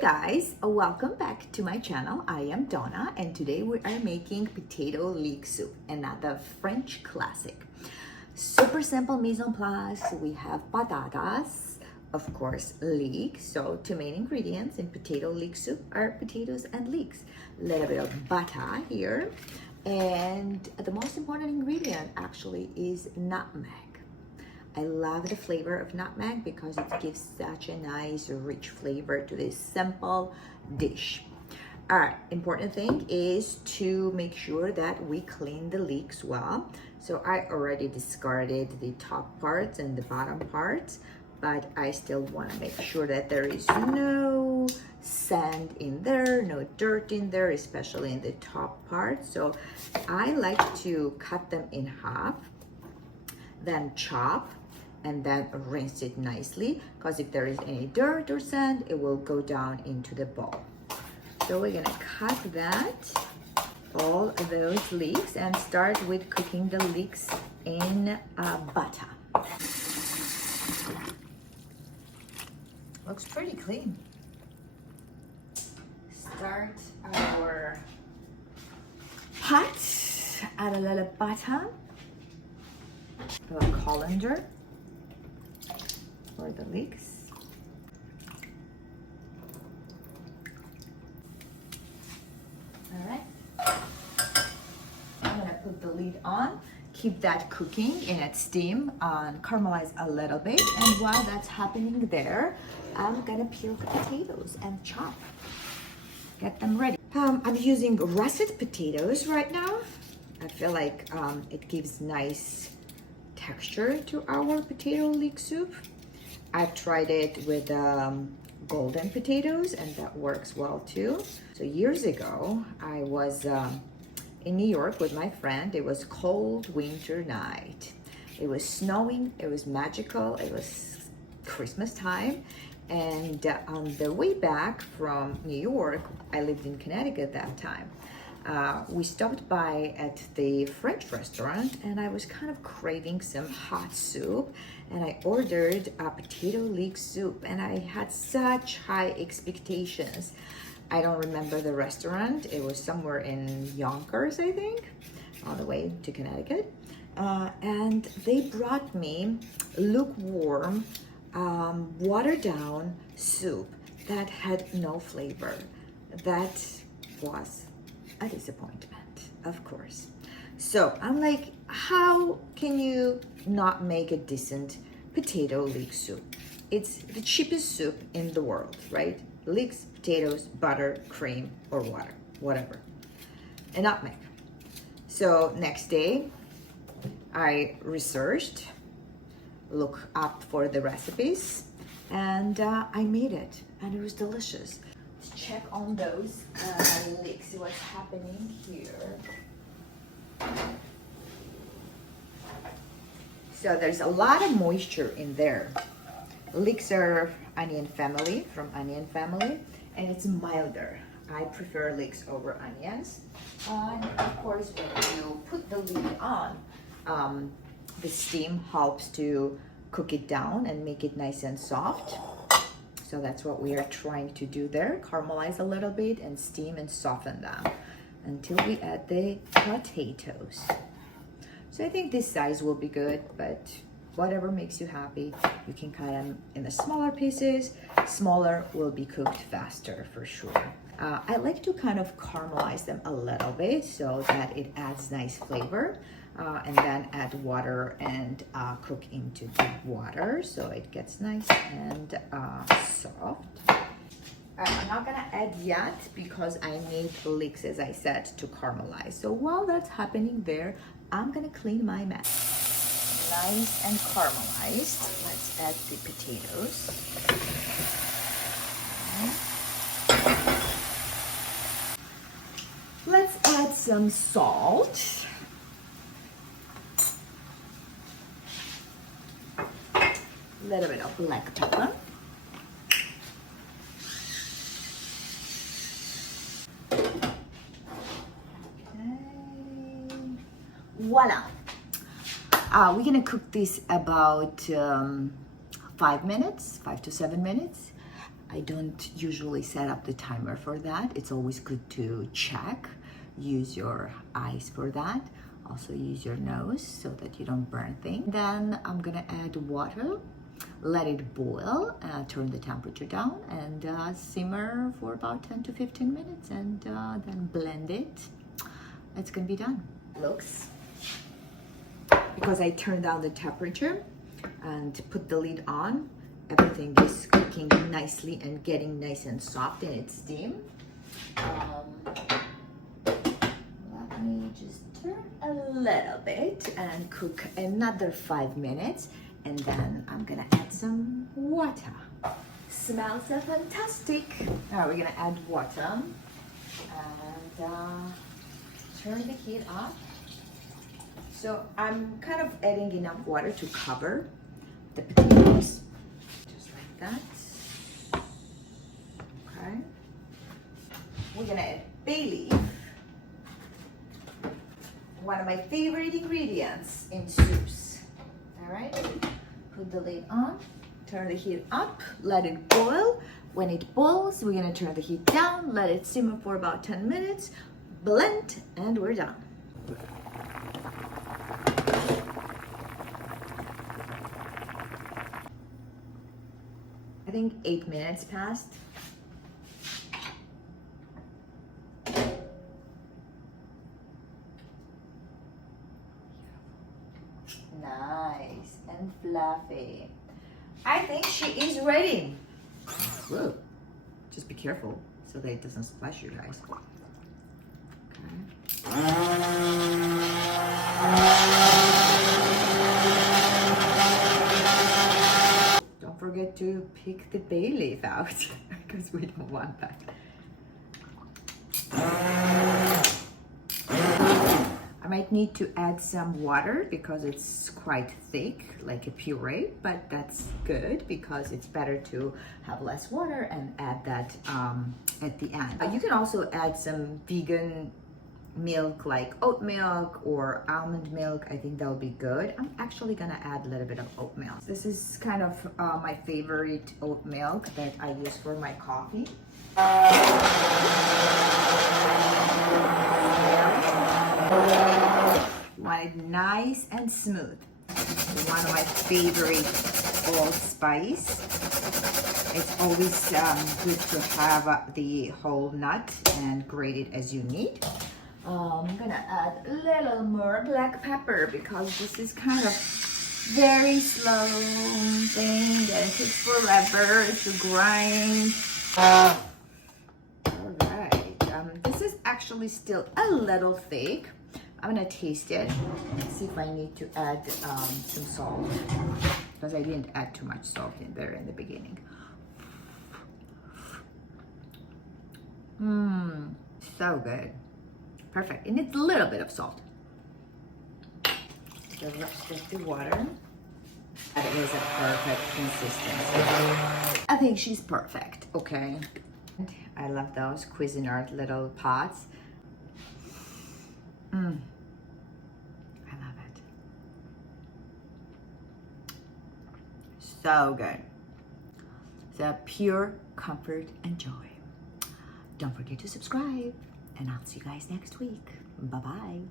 Guys, welcome back to my channel. I am Donna and today we are making potato leek soup, another French classic. Super simple mise en place. We have patatas, of course leek. So two main ingredients in potato leek soup are potatoes and leeks. A little bit of butter here, and the most important ingredient actually is nutmeg. I love the flavor of nutmeg because it gives such a nice rich flavor to this simple dish. All right, important thing is to make sure that we clean the leeks well. So I already discarded the top parts and the bottom parts, but I still want to make sure that there is no sand in there, no dirt in there, especially in the top part. So I like to cut them in half, then chop, and then rinse it nicely, because if there is any dirt or sand, it will go down into the bowl. So we're gonna cut that, all of those leeks, and start with cooking the leeks in butter. Looks pretty clean. Start our pot, add a little butter, a little colander for the leeks. All right. I'm gonna put the lid on, keep that cooking in its steam, caramelize a little bit, and while that's happening there, I'm gonna peel the potatoes and chop. Get them ready. I'm using russet potatoes right now. I feel like it gives nice texture to our potato leek soup. I've tried it with golden potatoes and that works well too. So years ago, I was in New York with my friend. It was cold winter night. It was snowing, it was magical, it was Christmas time. And on the way back from New York, I lived in Connecticut at that time. We stopped by at the French restaurant and I was kind of craving some hot soup, and I ordered a potato leek soup, and I had such high expectations. I don't remember the restaurant. It was somewhere in Yonkers, I think, on the way to Connecticut. And they brought me lukewarm, watered down soup that had no flavor. That was a disappointment, of course. So I'm like, how can you not make a decent potato leek soup? It's the cheapest soup in the world, right? Leeks, potatoes, butter, cream, or water, whatever, and nutmeg. So next day, I researched, look up for the recipes, and I made it, and it was delicious. Let's check on those leeks, see what's happening here. So there's a lot of moisture in there. Leeks are onion family, from onion family, and it's milder. I prefer leeks over onions. And of course, when you put the lid on, the steam helps to cook it down and make it nice and soft. So that's what we are trying to do there. Caramelize a little bit and steam and soften them until we add the potatoes. So I think this size will be good, but whatever makes you happy. You can cut them in the smaller pieces. Smaller will be cooked faster for sure. I like to kind of caramelize them a little bit so that it adds nice flavor. And then add water and cook into the water so it gets nice and soft. I'm not gonna add yet because I need the leeks, as I said, to caramelize. So while that's happening there, I'm gonna clean my mess. Nice and caramelized. Let's add the potatoes. Let's add some salt. A little bit of black pepper. Voila. We're gonna cook this about 5 to 7 minutes. I don't usually set up the timer for that. It's always good to check. Use your eyes for that. Also use your nose so that you don't burn things. Then I'm gonna add water, let it boil, turn the temperature down, and simmer for about 10 to 15 minutes, and then blend it. It's gonna be done. Looks, because I turned down the temperature and put the lid on, everything is cooking nicely and getting nice and soft in its steam. Let me just turn a little bit and cook another 5 minutes, and then I'm gonna add some water. Smells so fantastic. Now we're gonna add water and turn the heat up. So I'm kind of adding enough water to cover the potatoes, just like that. Okay. We're gonna add bay leaf, one of my favorite ingredients in soups. All right, put the lid on, turn the heat up, let it boil. When it boils, we're gonna turn the heat down, let it simmer for about 10 minutes, blend, and we're done. I think 8 minutes passed. Nice and fluffy. I think she is ready. Whoa. Just be careful so that it doesn't splash you guys. Don't forget to pick the bay leaf out because we don't want that. I might need to add some water because it's quite thick, like a puree, but that's good because it's better to have less water and add that at the end. You can also add some vegan milk like oat milk or almond milk. I think that would be good. I'm actually gonna add a little bit of oat milk. This is kind of my favorite oat milk that I use for my coffee. Want it nice and smooth. One of my favorite allspice. It's always good to have the whole nut and grate it as you need. I'm gonna add a little more black pepper because this is kind of very slow thing that it takes forever to grind. All right, this is actually still a little thick. I'm gonna taste it and see if I need to add some salt because I didn't add too much salt in there in the beginning. So good. Perfect. It needs a little bit of salt. The rest of the water. That is a perfect consistency. I think she's perfect, okay? I love those Cuisinart little pots. I love it. So good. The pure comfort and joy. Don't forget to subscribe, and I'll see you guys next week. Bye-bye.